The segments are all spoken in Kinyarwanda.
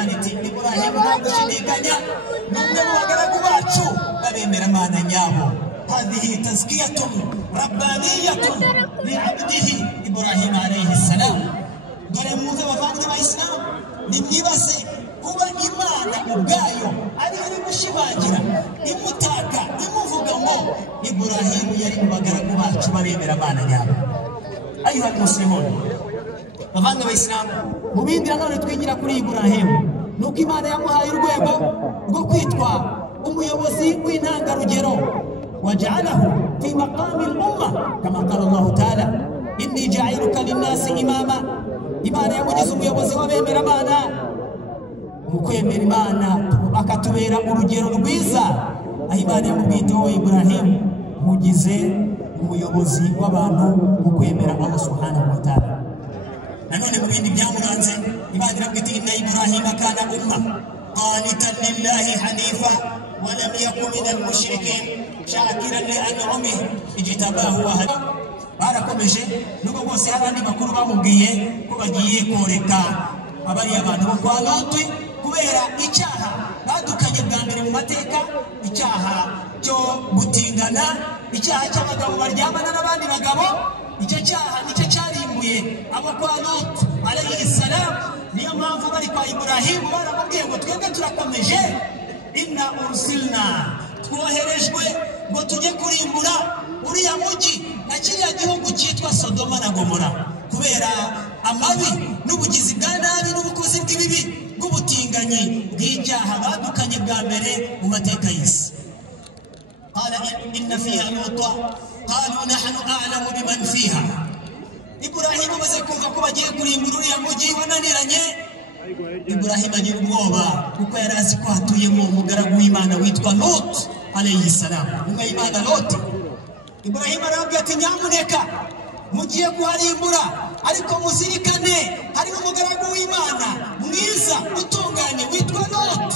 Imana iti Ibrahim nta gushidikanya n'umwe mu bagaragu bacu babemera Imana nyabo. هذه تزكية ربانية لعبده إبراهيم عليه السلام. dore muze bavandimwe b'Islam nimwibase kuba Imana ubwayo ari gushimangira imutaka imuvuga ngo Ibrahim yari mu bagaragu bacu babemera Imana nyabo. Ayuha muslimun, bavandimwe b'Islam, mu bindi nanone twigira kuri Ibrahim nuko Imana yamuhaye urwego rwo kwitwa umuyobozi w'intangarugero. وجعله في مقام الأمة كما قال الله تعالى إني جاعلك للناس إماما. Imana yamugize umuyobozi w'abemera Imana, mu kwemera Imana akatubera urugero rwiza. Aho Imana yamubwite wowe Ibrahim mugize umuyobozi w'abantu mu kwemera Allah subhanahu wa ta'ala. Nanone mu bindi byamuranze Imana irabwite inna Ibrahim kana umma qanitan lillahi hanifa ولم يكن من المشركين شاكرا لأنعمه اجتباه وهداه. barakomeje nuko bose abandi bakuru bamubwiye ko bagiye koreka abari abantu bo kwa Loti kubera icyaha badukanye bwa mbere mu mateka, icyaha cyo gutingana, icyaha cy'abagabo baryamana n'abandi bagabo. Icyo cyaha nicyo cyarimbuye abo kwa Loti alayhi salam. Niyo mpamvu bari kwa Ibrahim baramubwiye ngo twebwe turakomeje, inna ursilna, twoherejwe ngo tujye kurimbura uriya mugi na kiriya gihugu cyitwa Sodoma na Gomora kubera amabi n'ubugizi bwa nabi n'ubukozi bw'ibibi bw'ubutinganyi bw'icyaha badukanye bwa mbere mu mateka y'isi. قال إن فيها لوطا قالوا نحن أعلم بمن فيها. Ibrahim amaze kumva ko bagiye kurimbura uriya mugi wananiranye, Ibrahim agira ubwoba kuko yari azi ko hatuyemo umugaragu w'Imana witwa Lot alayhi salam, umwe Imana Lot. Ibrahim arabwira ati nyamuneka mugiye kuharimbura ariko muzirikane hari umugaragu w'Imana mwiza utunganye witwa Lot.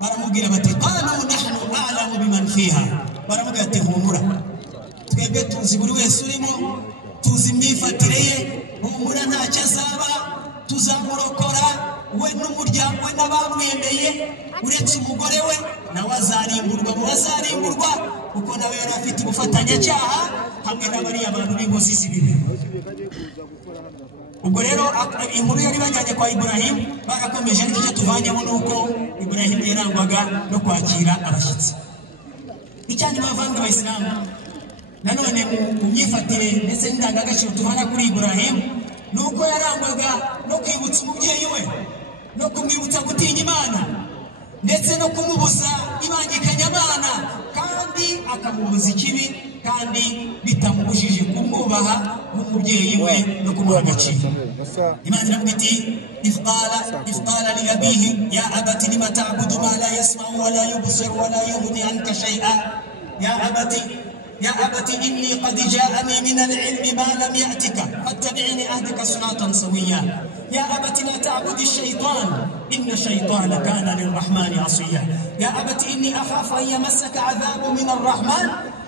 baramubwira bati qalu nahnu a'lamu biman fiha. baramubwira ati humura, twebwe tuzi buri wese urimo, tuzi imyifatire ye, humura ntacyo azaba, tuzamurokora we n'umuryango we n'abamwemeye, uretse umugore we nawe azarimburwa mu bazarimburwa kuko nawe yari afite ubufatanyacyaha hamwe n'abariya abantu b'inkozi z'ibibi. ubwo rero inkuru yari bajyanye kwa Ibrahim barakomeje, ariko icyo tuvanyemo ni uko Ibrahim yarangwaga no kwakira abashyitsi. icyandi bavanga abayisilamu nanone mu myifatire ndetse n'indangagaciro tuvana kuri Ibrahim ni uko yarangwaga no kwibutsa umubyeyi we no kumwibutsa gutinya Imana ndetse no kumubuza ibangikanyamana, kandi akamubuza ikibi kandi bitamubujije kumwubaha nk'umubyeyi we no kumuha agaciro. Imana iravuga iti ifqala li abihi ya abati lima ta'budu ma la yasma'u wa la yubsiru wa la yughni anka shay'an يا أبت إني قد جاءني من العلم ما لم يأتك فاتبعني أهدك صراطا سويا. يا أبت لا تعبد الشيطان إن الشيطان كان للرحمن عصيا. يا أبت إني أخاف أن يمسك عذاب من الرحمن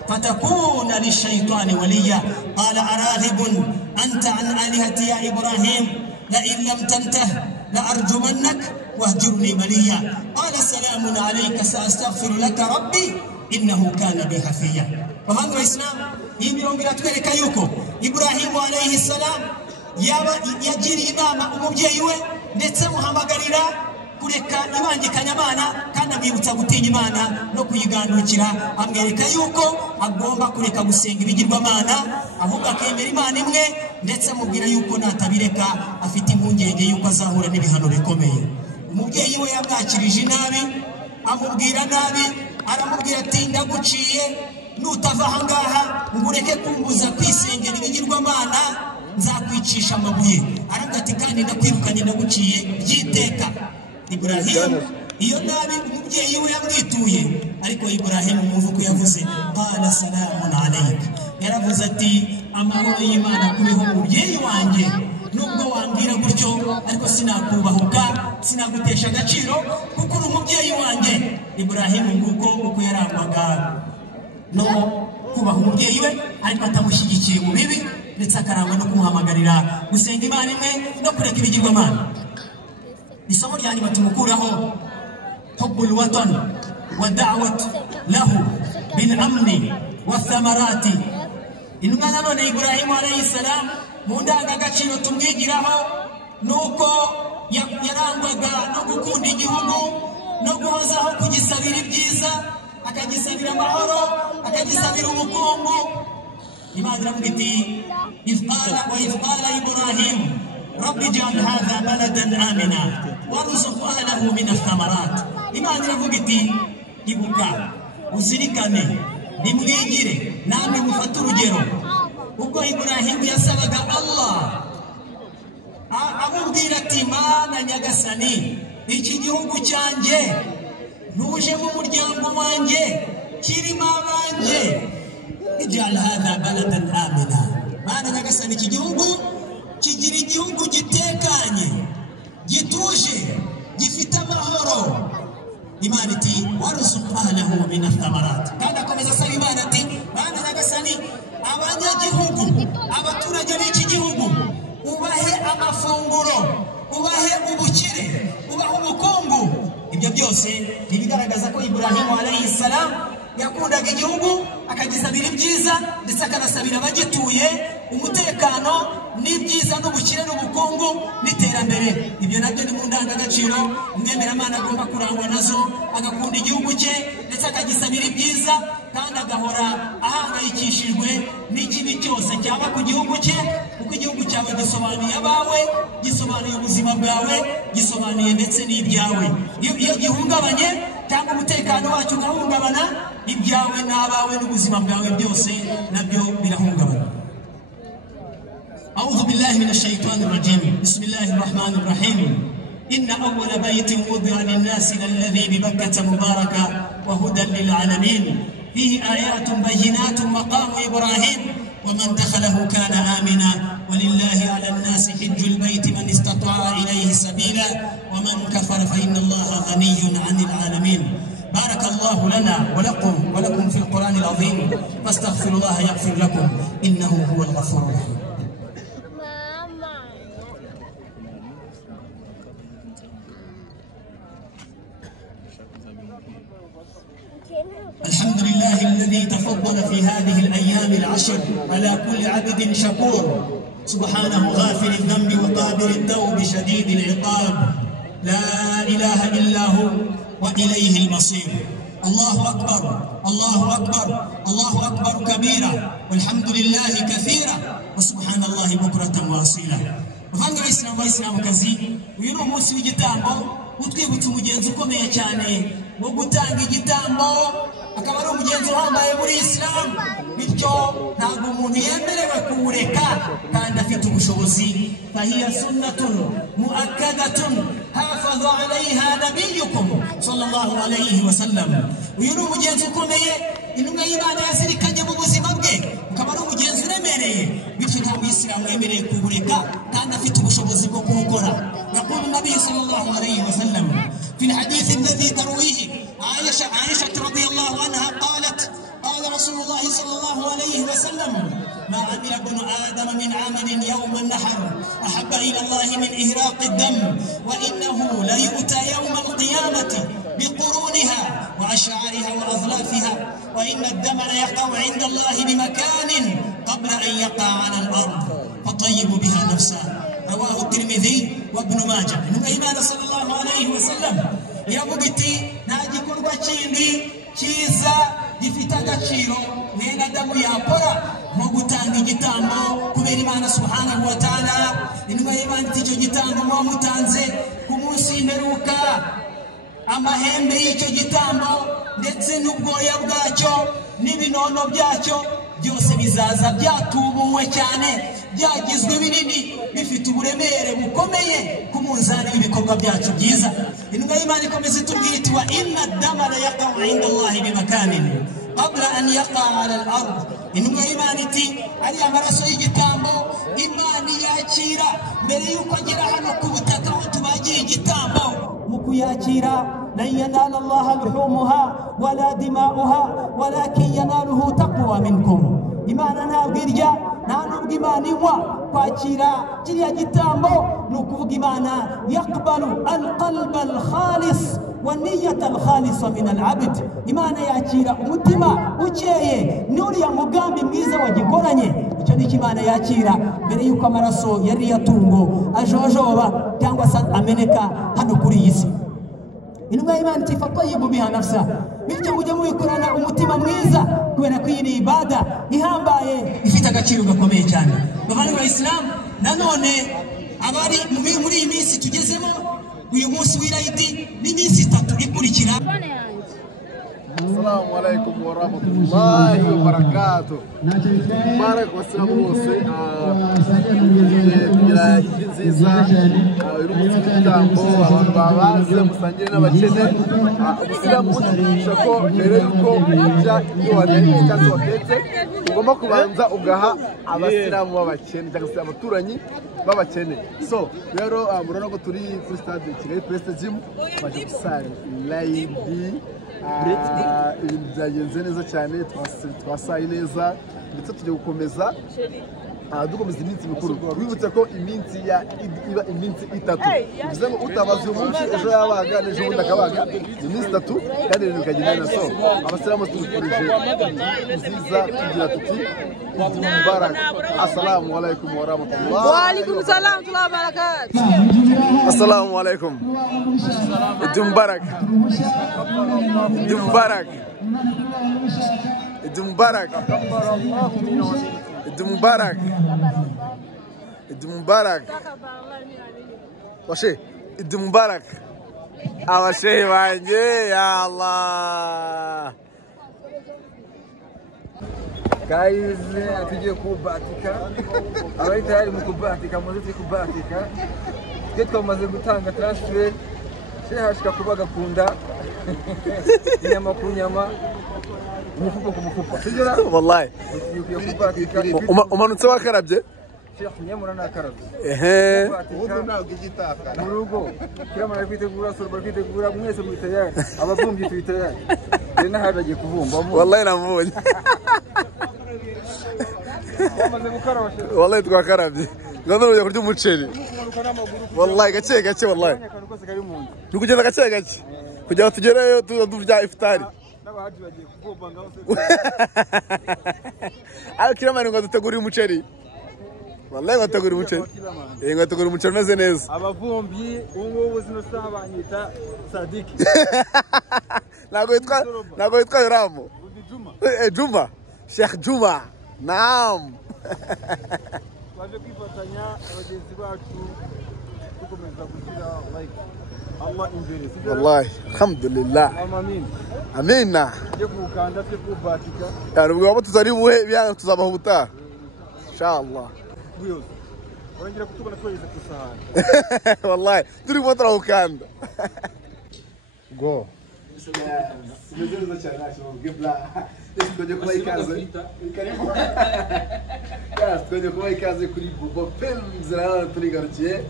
فتكون للشيطان وليا. قال أراغب أنت عن آلهتي يا إبراهيم لئن لم تنته لأرجمنك واهجرني مليا. قال سلام عليك سأستغفر لك ربي إنه كان بي حفيا. وهذا الإسلام يميرون تكلك يوكو إبراهيم عليه السلام يجري إمام umubyeyiwe ndetse muhamagarira kureka ibangikanyamana kandi amwibutsa gutinya Imana no kuyigandukira, amwereka yuko agomba kureka gusenga ibigirwamana ahubwo akemera Imana imwe, ndetse amubwira yuko natabireka afite impungenge yuko azahura n'ibihano bikomeye. umubyeyi we yamwakirije nabi, amubwira nabi, aramubwira ati ndaguciye nutava ahangaha ngo ureke kumbuza kwisengera ibigirwamana nzakwicisha amabuye. aravuga ati kandi ndakwirukanye ndaguciye byiteka. Ibrahim iyo nabi umubyeyi we yamwituye, ariko Ibrahim umuvuko yavuze qala salamun alayka, yaravuze ati amahoro y'Imana kubeho umubyeyi wanjye, nubwo wambwira gutyo ariko sinakubahuka sinagutesha agaciro kuko uri umubyeyi wanjye. Ibrahim nguko uko yarangwaga no kubaha umubyeyi we, ariko atamushyigikiye mu bibi, ndetse akarangwa no kumuhamagarira gusenga Imana imwe no kureka ibigirwamana. isomo ryani batumukuraho hubbul watan wa da'wat lahu bil amni wa thamarati. Intumwa none Ibrahim alayhi salam mu ndangagaciro tumwigiraho nuko yarangwaga no gukunda igihugu no guhozaho kugisabira ibyiza, akagisabira amahoro, akagisabira ubukungu. Imana iravuga iti ifqala Ibrahim rabbi ij'al hadha baladan amina warzuq ahlahu min athamarat. Imana iravuga iti ibuka uzirikane nimwigire namwe mufata urugero ubwo Ibrahim yasabaga Allah amubwira ati Mana nyagasani iki gihugu cyanjye nuje mu muryango wanjye kirimo abanje ij'al hadha baladan amina. Mana nyagasani iki gihugu kigira igihugu gitekanye gituje gifite amahoro. Imana iti warzuq ahlahu min athamarat. Kandi akomeza asaba Imana ati Mana nyagasani abanyagihugu abaturage b'iki gihugu ubahe amafunguro, ubahe ubukire, ubahe ubukungu. Ibyo byose nibigaragaza ko Ibrahim alayhi salam yakundaga igihugu, akagisabira ibyiza ndetse akanasabira abagituye umutekano n'ibyiza n'ubukire n'ubukungu n'iterambere. Ibyo nabyo ni mu ndangagaciro umwemeramana agomba kurangwa nazo, agakunda igihugu cye ndetse akagisabira ibyiza kandi agahora ahangayikishijwe n'ikibi cyose cyaba ku gihugu cye, kuko igihugu cyawe gisobanuye abawe, gisobanuye ubuzima bwawe, gisobanuye ndetse n'ibyawe. Iyo gihungabanye cyangwa umutekano wacyo ugahungabana, ibyawe n'abawe n'ubuzima bwawe byose nabyo birahungabana. أعوذ بالله من الشيطان الرجيم. بسم الله الرحمن الرحيم. إن أول بيت وضع للناس الذي ببكة مباركة وهدى للعالمين فيه آيات بينات مقام إبراهيم ومن دخله كان آمنا ولله على الناس حج البيت من استطاع إليه سبيلا ومن كفر فإن الله غني عن العالمين. بارك الله لنا ولكم في القرآن العظيم فاستغفروا الله يغفر لكم إنه هو الغفور الرحيم. الحمد لله الذي تفضل في هذه الأيام العشر على كل عبد شكور سبحانه غافر الذنب وقابل التوب شديد العقاب لا إله إلا هو وإليه المصير. الله أكبر الله أكبر الله أكبر كبيرا والحمد لله كثيرا وسبحان الله بكرة وأصيلا. Muvanga Waislamu kazi uyu ni umunsi w'igitambo utwibutsa umugenzi ukomeye cyane wo gutanga igitambo, akaba ari umugenzi uhambaye muri Islam, bityo ntabwo umuntu yemerewe kuwureka kandi afite ubushobozi. fahiya sunnatun muakkadatun hafaza alayha nabiyukum sallallahu alayhi wa sallam. Uyu ni umugenzi ukomeye intumwa y'Imana yazirikanye mu buzima bwe, ukaba ari umugenzi uremereye, bityo nta Muyisilamu yemereye kuwureka kandi afite ubushobozi bwo kuwukora. يقول النبي صلى الله عليه وسلم في الحديث الذي ترويه عائشة رضي الله عنها قالت قال رسول الله صلى الله عليه وسلم ما عمل ابن آدم من عمل يوم النحر أحب إلى الله من إهراق الدم وإنه ليؤتى يوم القيامة بقرونها وأشعارها وأظلافها وإن الدم ليقع عند الله بمكان قبل أن يقع على الأرض فطيبوا بها نفسه. رواه الترمذي وابن ماجه. النبي صلى الله عليه وسلم يبغتي ناجي كربا chindi kiza gifite agaciro mwene damu yakora mu gutanga igitambo kubera Imana subhanahu wa ta'ala. Intumwa y'Imana icyo gitambo mwamutanze ku munsi w'imperuka, amahembe y'icyo gitambo ndetse n'ubwoya bwacyo n'ibinono byacyo byose bizaza byatubuwe cyane, byagizwe binini, bifite uburemere bukomeye ku munzani w'ibikorwa byacu byiza. Intumwa y'Imana ikomeza itubwira iti wa inna ad-dama la yaqa'u 'inda Allahi bimakanin qabla an yaqa'a 'ala al-ard. Intumwa y'Imana iti ari amaraso y'igitambo Imana yakira mbere yuko agera hano ku butaka aho tubagiye igitambo. mukuyakira lan yanala Allah luhumuha wala dima'uha walakin yanaluhu taqwa minkum. Imana ntabwo irya nta nubwo Imana inywa. Kwakira kiriya gitambo ni ukuvuga Imana yaqbalu alqalba alkhalis wa niyyata alkhalisa min alabd. Imana yakira umutima ukeye n'uriya mugambi mwiza wagikoranye. Icyo ni Imana yakira mbere yuko amaraso yari yatungo ajojoba cyangwa se ameneka hano kuri iyi si. Intumwa y'Imana iti fatayibu biha nafsa, bityo mujye mubikorana umutima mwiza kubera ko iyi ni ibada ihambaye ifite agaciro gakomeye cyane. Bavandimwe b'Abayisilamu, nanone abari muri iyi minsi tugezemo, uyu munsi w'Irayidi n'iminsi 3 ikurikira. Assalamu alaikum wa rahmatullahi wa barakatuh. Mubarak wasalamu wose tugira nziza urumunsi w'igitambo abantu babaze musangire n'abakene. Ubusilamu bushaka ko mbere yuko ujya iyo watetse cyangwa watetse ugomba kubanza ugaha abasilamu b'abakene cyangwa se abaturanyi b'abakene. So rero murabona ko turi kuri stade Kigali Presse Gym baje gusara Irayidi. Ibintu byagenze neza cyane, twasaye neza ndetse tujya gukomeza dukomeza iminsi mikuru. Twibutse ko iminsi iba iminsi 3, bivuze ngo utabaze umunsi ejo yabaga n'ejo bundi akabaga, iminsi 3 kandi ibintu bikagenda neza. So abasilamu tubifurije nziza, tugira tuti Mubarak. Assalamu alaikum wa rahmatullahi wa alaikum salam wa barakatuh. Assalamu alaikum. Mubarak. Mubarak. Mubarak. Mubarak. Mubarak. Washe Mubarak. Awashe wanje ya Allah. Guys, tujye kubatika. Abari tayari mu kubatika, muze kubatika. Twe twamaze gutanga transfer. Shehashika kubaga kunda. Inyama ku nyama. Umufuko ku mufuko. Sijora? Wallahi. Yuko kubatika. Umanutse wakarabye? Sheikh nyamura nakarabye. Ubu ntabwo igitaka. Mu rugo. Kiramara kwitegura, sorba kwitegura, mwese mu tayari. Abavumbyi twitayari. Rena haragiye kuvumba. Wallahi namubonye. Wallahi twakarabye. None kurya umuceri. Wallahi gake gake wallahi. Nukugenda gake gake. Kujya tugereyo tuvya iftari. N'abahaji bagiye kuvumba ngaho se. Ayo kiramani ngo dutegura umuceri. Wallahi bategura umuceri. Ngategura umuceri meze neza. Abavumbi ungo zino saha banyita Sadiki. Nago yitwa Yoramo. Juma. Juma. Sheikh Juma. Naam. Baje kwifatanya abagenzi bacu dukomeza kugira like Allah imbere. Wallahi alhamdulillah. Amin. Amina. Je kukanda se kubatika. Yarubwo abo tuzari buhe byanga tuzabaho buta. Inshallah. Buyo. Wongera kutubona twese kusahana. Wallahi turi mo turawukanda. Go. Simezeza cyane gebla. Tujye kuba ikaze. Tujye kuba ikaze kuri Bobo Films na turigarukiye.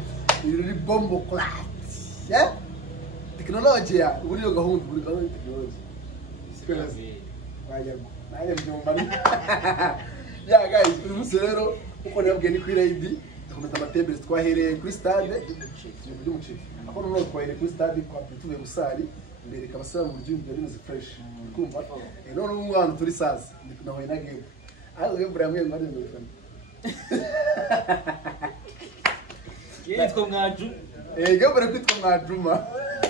Iri bombo class. Teknolojia, uri yo gahunda uri teknolojia. Sikarazi. Wajya byumva. Yeah guys, uyu munsi rero uko nabwiye ni kuri Irayidi. Tukomeza amatembere twahereye kuri stade. By'umuceri. Ako none twahereye kuri stade kwa tuvuye gusari. Mbere kabasaba mu buryo bw'ibintu fresh kumva none umwana turi saza naho inagebe aho gebra yamwe ngari ndo fana yitwa mwaju gebra kwitwa mwajuma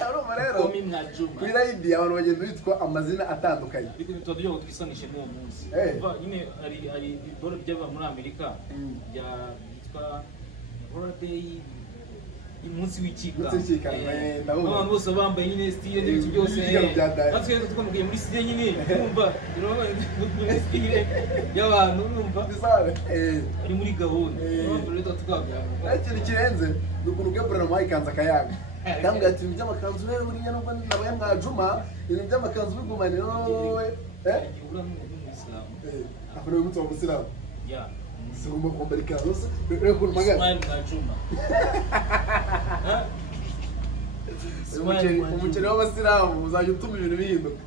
aroma rero komi mwajuma kuri Irayidi abantu bagenda bitwa amazina atandukanye biko tutodiyo twisanishe mu munsi kuva nyine ari boro byaba muri Amerika ya yitwa holiday umunsi w'ikika abantu bose bambaye nyine style n'ibintu byose natwe tukamugiye muri style nyine urumva muri style y'abantu urumva ari muri gahunda rero tukabya ikintu kirenze n'ukuntu gebra na ikanza kayaga kandi ati by'amakanzu we muri nyanubwo nabaye mwajuma ibintu by'amakanzu bigumane wowe ura n'umuislamu afro y'umuto w'umuislamu ya segumba kwambara ikanzu rero kun magana mwajuma umuceri w'abasilamu uzajya utuma ibintu bihinduka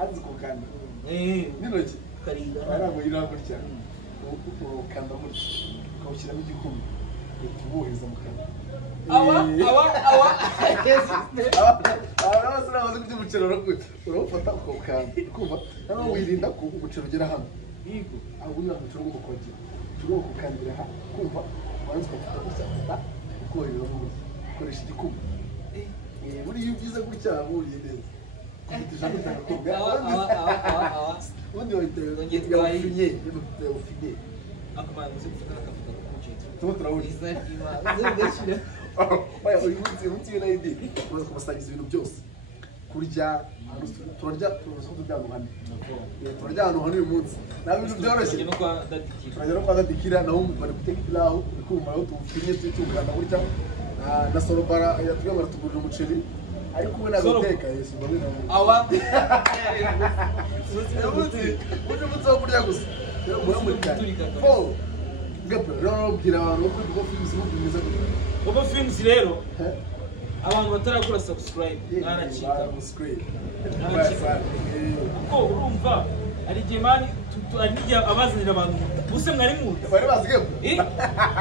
azi kukanda n'intoki arangurira gutya ukanda gutya ukawushyiramo igikumi ubuhiriza mu kanwa abasilamu bazi kurya umuceri urawufata ukawukanda ukumva nawe wirinda ko umuceri ugera hano aho uriya muceri ugomba kuwugira ugomba kuwukandira hano kumva warangiza ugafata gutya ukohereza mu buryo ukoresha igikumi buriya byiza gutya buriye neza ufite ijambo ry'agakobwa ubundi wahita ufinye ufinye tuba turawuzi uyu munsi w'inayidi umaze kubasangiza ibintu byose kurya turarya ahantu hane uyu munsi nta bintu byoroshye turajya no kwa dadikira naho bari guteka ipilawu uri kumva aho tuwufinye tuyitungana gutya na sorobara yatubwiye ngo aratugurira umuceri ariko ubu ntabwo uteka yesu mbabwira umunsi wo kurya gusa muramurikana rero nababwira abantu ko Global Films bumeze gutya Global Films rero abantu batarakora subscribe mwaracika kuko urumva ari igihe mani nijya abazanira abantu buse mwari muzi bari bazige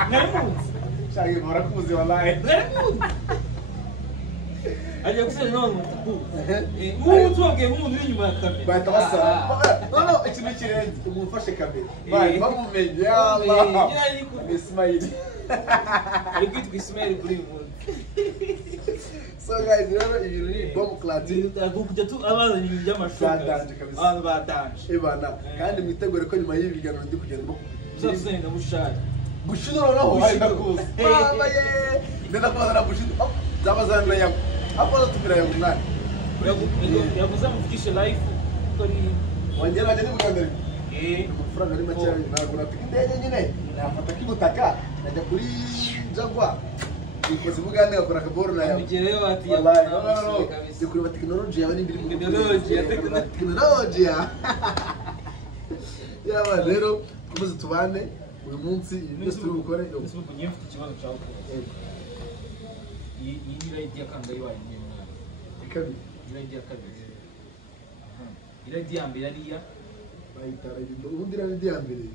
mwari muzi shage barakuze wallahi mwari muzi aje gusenya n'abantu ubu tubabwiye nk'umuntu uri inyuma ya kamera bahita basaba no ikintu kirenze umuntu ufashe kamera bamumenye yalla Ismail ari kwitwa Ismail kuri uyu munsi so guys rero ibintu ni bomb clatin kujya tu abazanye ibintu by'amashusho abantu badanje ebana kandi mwitegure ko nyuma y'ibi biganiro ndi kugenda uzasenda bushari bushido noneho hari ndakuza baba ye ndenda kuza bushido zabazana yangu hapo tupira yangu nani yavuze mufishe life kuri wangera ajye mugandari amafaranga ari make ntabwo nataka indege nyine nafata kibutaka najya kuri Jaguar ikoze bugande akora kaboro na yawe mugereyo bati yo kuri technology yawe n'ibiri technology yaba rero komeze tubane uyu munsi ibintu turi gukora Facebook ngiye mfite ikibazo cyawe iyi ni idea kangayi wayo nyine kabiri ira idea kabiri ira idea mbere ariya bayitara indo ubundi ira idea mbere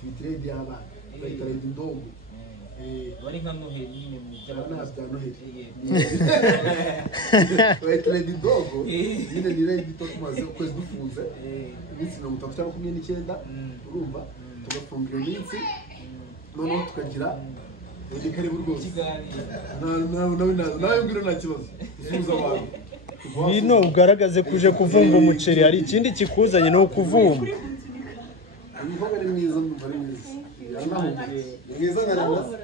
twitire idea abana bayitara indongo bari nka Noheli nyine mu by'abana bya Noheli bayitara indongo nyine ni ira idea tumaze ukwezi dufunze iminsi 30 cyangwa 19 urumva tugafumbira iminsi noneho tukagira kare rwose nawe mbwira nta kibazo usubiza abantu bino ugaragaze kuje kuvumba umuceri hari ikindi kikuzanye no kuvumba umukobwa ni mwiza ndumva ari mwiza mwiza ngaragaza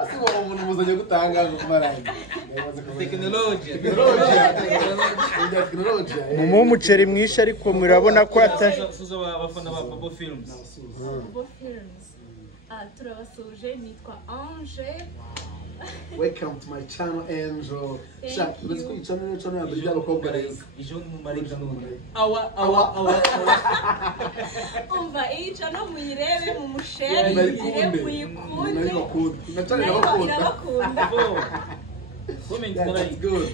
asi wa umuntu muzanye gutangaza kumaranga technology mu umuceri mwisha ariko murabona ko suza abafana ba Global Films turabasuje nitwa Ange welcome to my channel Angel shaka let's go channel ya bya bakobwa reza ijo mu marega none awa umva iyi channel muyirebe mu musheri muyikunde irabakunda comment like good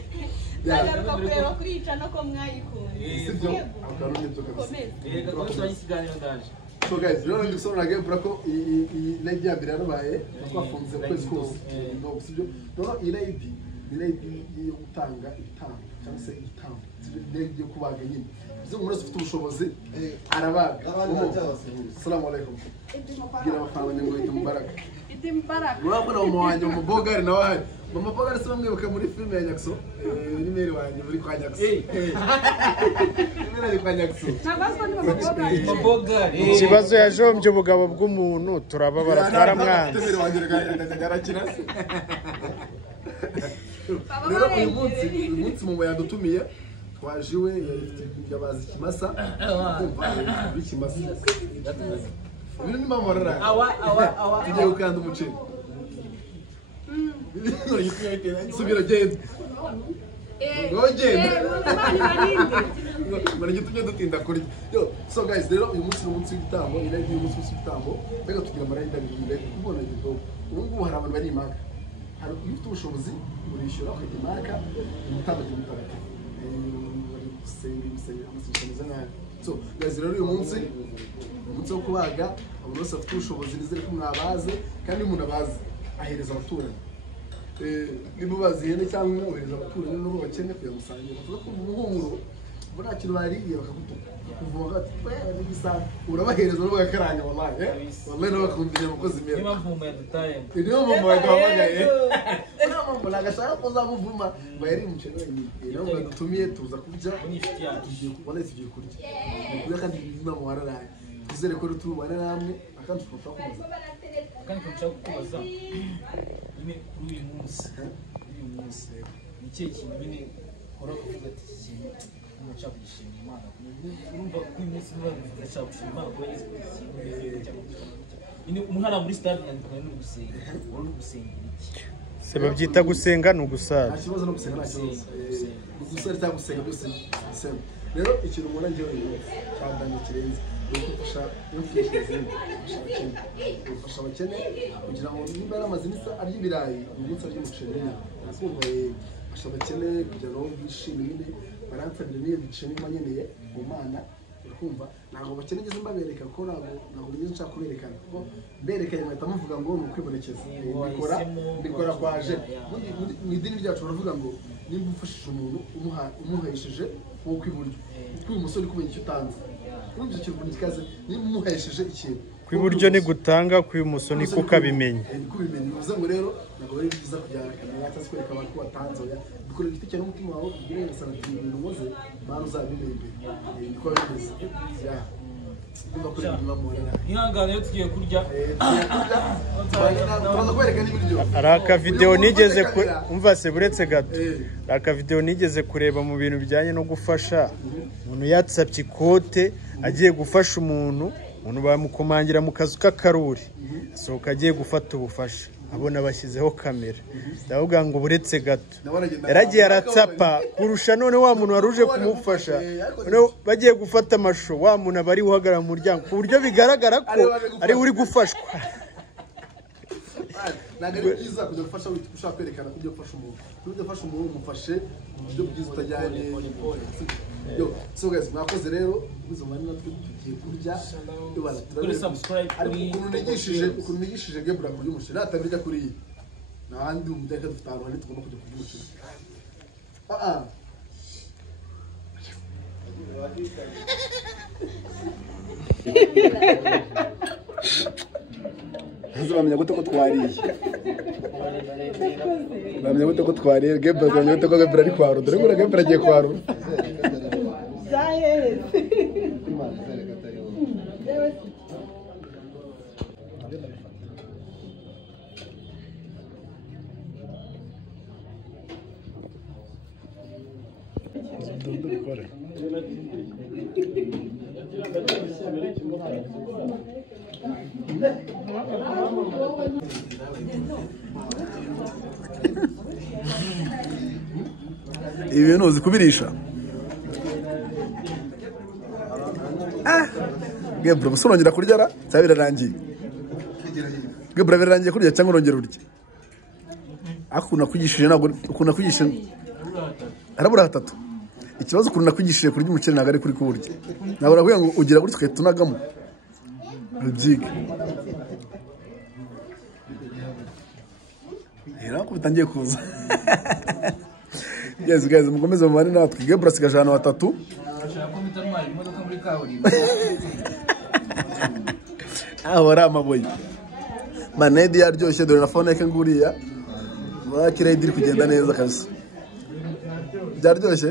nagaruka kureba kuri iyi channel ko mwayikunde sibyo akarundi byo kabisa reka twari ikiganiro ndaje so guys rero ndi gusoma nage burako iyi lady ya mbere yarabaye twafunze ukwezi kose no sibyo rero iyi lady yo gutanga ibitambo cyangwa se ibitambo lady yo kubaga nyine bizo umuntu ufite ubushobozi arabaga assalamu alaikum gira abafana ngo ite mubaraka urabona mama wanjye mu bogari nawe hari mama bogari se bamwibuka muri filime ya Nyakso ni meri wanjye muri kwa Nyakso ni kwa Nyakso ikibazo yajombye ubugabo bw'umuntu turababara twaramwanze rero uyu munsi mu yadutumiye twajiwe yabazi kimasa bikimasa ibintu ni mama rara tugiye gukanda umuceri subira genda Mwana gitumye dutinda kuri. Yo, so guys, rero uyu munsi n'umunsi w'igitambo, ira uyu munsi w'igitambo, mbega tugira amarayida bibiri, kubona gito. Ubu hari abantu bari imaka. hari ufite ubushobozi urishyura ukajya imaka umutambagiro mutagatifu bari gusenga amasengesho ameze nabi. So guys, rero uyu munsi umunsi wo kubaga abantu bose bafite ubushobozi nizere ko mwabaze kandi umuntu abazi ahereza abaturanyi niba bazi ihene cyangwa ohereza abaturanyi n'abo bakene kuya musangira bavuga ko mu muhumuro bo nta kintu bariye bakagutuka kuvuga ati ni gisanga urabahereza n'abo gakaranga wallahi wallahi no bakumvira umukozi mera niba mvuma yadutaye niyo mama yagamagaye niyo mama nagashaka ko zamuvuma bayari mu cyo nyine niyo badutumiye tuza kurya tugiye kubona tugiye kurya kuya kandi bizima mu wararaye twizere ko tubana namwe akandi twapfa kubaza kandi nshaka kubaza nyine kuri uyu munsi ni cyo kintu nyine ukora kuvuga ati iki kintu nshaka gushima Imana urumva ko uyu munsi nurabivuga nshaka gushima Imana ko yagize nyine umuntu muri stade yandikwa no gusenga uri gusengera iki se babyita gusenga no gusara nta kibazo no gusenga nta kibazo gusara cyangwa gusenga byose sema rero ikintu umuntu ngewe cyandanye kirenze gufasha gufasha abakene kugira ngo nimba ari amazimisa arya ibirayi umunsi arya umuceri akumva gufasha abakene kugira ngo bishime nyine baransabira n'iyo bicene manyeneye mu Mana urakumva ntabwo bakenegeze mbabereka ko ntabwo nigeze nshaka kuberekana kuko mberekanye bahita muvuga ngo ni ukwibonekeza mbikora kwaje mu idini ryacu baravuga ngo nimba ufashije umuntu umuhesheje wowe iburyo kuko uyu musore kumenya icyo utanze urumva icyo kintu gikaze nimba umuhesheje ikintu kw'iburyo ni gutanga kw'ibumoso ni kukabimenya kubimenya bivuze ngo rero ntabwo ari byiza kujyana kamera cyangwa kwereka abantu ko watanze oya dukora igiti cyangwa umutima wawe ubwire neza na ibintu umoze Mana uzabimenya imbere niko bimeze ihangane tugiye kurya tubaza kwereka n'ibiryo hari akavideo nigeze umva se buretse gato hari akavideo nigeze kureba mu bintu bijyanye no gufasha umuntu yatsapye ikote agiye gufasha umuntu bamukomangira mu kazu k'akaruri asohoka agiye gufata ubufasha abona bashyizeho kamera ndavuga ngo buretse gato yaragiye aratsapa kurusha none wa muntu waruje kumufasha bagiye gufata amashusho wa muntu abari uhagarara mu muryango ku buryo bigaragara ko ari uri gufashwa ntabwo ari byiza kujya gufasha ushaka kwerekana ko ugiye gufasha umuntu kujya gufasha umuntu umufashe mu buryo bwiza utajyanye so guys mwakoze rero bizo mani natwe tugiye kurya ukuntu nigishije Gebra kurya umuceri atabirya kuri iyi n'ahandi umudaka dufite ahantu hani tugomba kujya kurya umuceri bamenya gute ko twariye bamenya gute ko twariye Gebra bamenya gute ko Gebra ari kwarura dore ngo Gebra agiye kwarura ibi bintu uzi kubirisha Gebra musorongera kurya ra cyangwa birarangiye Gebra birarangiye kurya cyangwa urongera urya akuna kwigishije ntabwo ukuna kwigishije arabura hatatu ikibazo ukuna kwigishije kurya umuceri ntabwo ari kuri kuburya ntabwo uravuga ngo ugira gutya twe tunagamo rubyige era ko bitangiye kuza yes guys mukomeze mu bane natwe Gebra sigaje ahantu batatu aho ari amaboyi manedi yaryoshye dore na phone yake nguriya wakire idiri kugenda neza kabisa byaryoshye